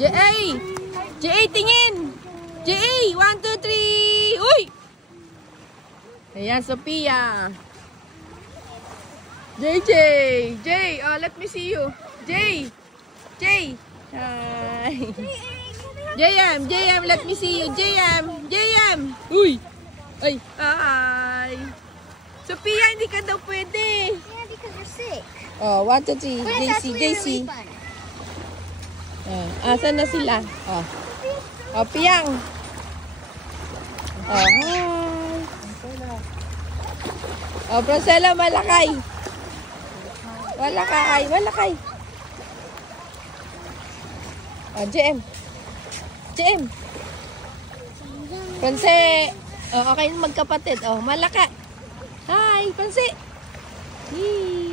J.A. J.A. tingin. J.A. 1, 2, 3. Uy! Ayan, Sophia. JJ. J. Oh, let me see you. J. J. Hi. JM, let me see you. JM. Uy. Ay, hi. Sophia, hindi ka daw pwede. Yeah, because you're sick. Oh, 1, 2, 3. JC. Asan na sila? Oh, Piang. Oh, hi. Oh, Prosela, malakay. Malakay. Oh, JM. Pranse. Oh, okay magkapatid. Oh, malaka. Hi, Pranse. Yee.